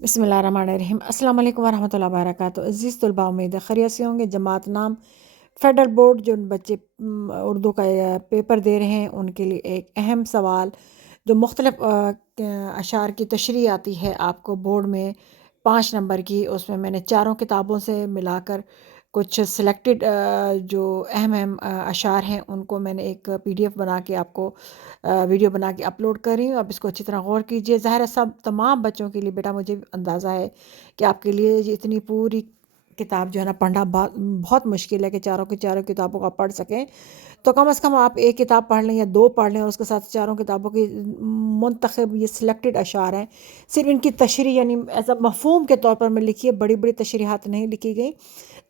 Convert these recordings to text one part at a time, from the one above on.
बिस्मिल्लाहिर्रहमानिर्रहीम। अस्सलाम वालेकुम वरहमतुल्लाहि वबरकातुहू। अज़ीज़ तलबा, उम्मीद है खैरियत से होंगे। जमात नाम फेडरल बोर्ड जो बच्चे उर्दू का पेपर दे रहे हैं उनके लिए एक अहम सवाल जो मुख्तलिफ अशार की तशरीह आती है आपको बोर्ड में 5 नंबर की, उसमें मैंने चारों किताबों से मिलाकर कुछ सिलेक्टेड जो अहम अहम अशार हैं उनको मैंने एक पीडीएफ बना के आपको वीडियो बना के अपलोड कर रही हूँ। आप इसको अच्छी तरह गौर कीजिए। ज़ाहिर है सब तमाम बच्चों के लिए बेटा मुझे अंदाज़ा है कि आपके लिए ये इतनी पूरी किताब जो है ना पढ़ना बहुत बहुत मुश्किल है कि चारों की चारों किताबों को आप पढ़ सकें। तो कम से कम आप एक किताब पढ़ लें या दो पढ़ लें और उसके साथ चारों किताबों की मुंतखब ये सिलेक्टेड अशार हैं। सिर्फ इनकी तशरीह यानी एज अ मफहूम के तौर पर मैं लिखिए, बड़ी बड़ी तशरीहात नहीं लिखी गई,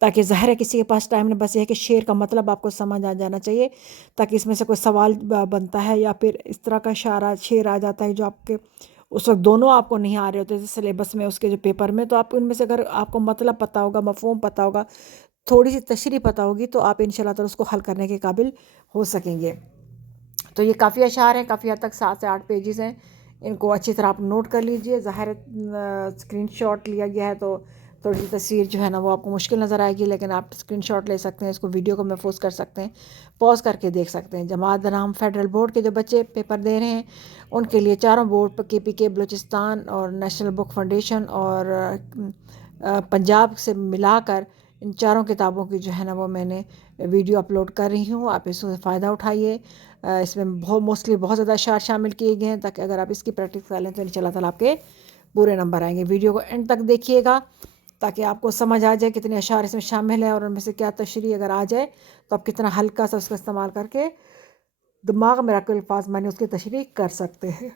ताकि ज़ाहिर है किसी के पास टाइम नहीं, बस ये है कि शेर का मतलब आपको समझ आ जाना चाहिए, ताकि इसमें से कोई सवाल बनता है या फिर इस तरह का शेर आ जाता है जो आपके उस वक्त दोनों आपको नहीं आ रहे होते सिलेबस में उसके जो पेपर में, तो आप उनमें से अगर आपको मतलब पता होगा, मफहूम पता होगा, थोड़ी सी तशरीह पता होगी, तो आप इंशाल्लाह ताला उसको हल करने के काबिल हो सकेंगे। तो ये काफ़ी अशार हैं, काफ़ी हद तक 7 से 8 पेजेस हैं। इनको अच्छी तरह आप नोट कर लीजिए। ज़ाहिर स्क्रीनशॉट लिया गया है तो थोड़ी सी तस्वीर जो है ना वो आपको मुश्किल नज़र आएगी, लेकिन आप स्क्रीनशॉट ले सकते हैं, इसको वीडियो को महफूज कर सकते हैं, पॉज करके देख सकते हैं। जमात नाम फेडरल बोर्ड के जो बच्चे पेपर दे रहे हैं उनके लिए चारों बोर्ड KPK बलूचिस्तान और नेशनल बुक फाउंडेशन और पंजाब से मिलाकर इन चारों किताबों की जो है ना वो मैंने वीडियो अपलोड कर रही हूँ। आप इससे फ़ायदा उठाइए। इसमें मोस्टली बहुत ज़्यादा अशार शामिल किए गए हैं, ताकि अगर आप इसकी प्रैक्टिस कर लें तो इंशाल्लाह ताला आपके पूरे नंबर आएंगे। वीडियो को एंड तक देखिएगा ताकि आपको समझ आ जाए कितने अशार इसमें शामिल हैं और उनमें से क्या तशरीह अगर आ जाए तो आप कितना हल्का सा उसका इस्तेमाल करके दिमाग में रख के अल्फाज माने उसकी तशरीह कर सकते हैं।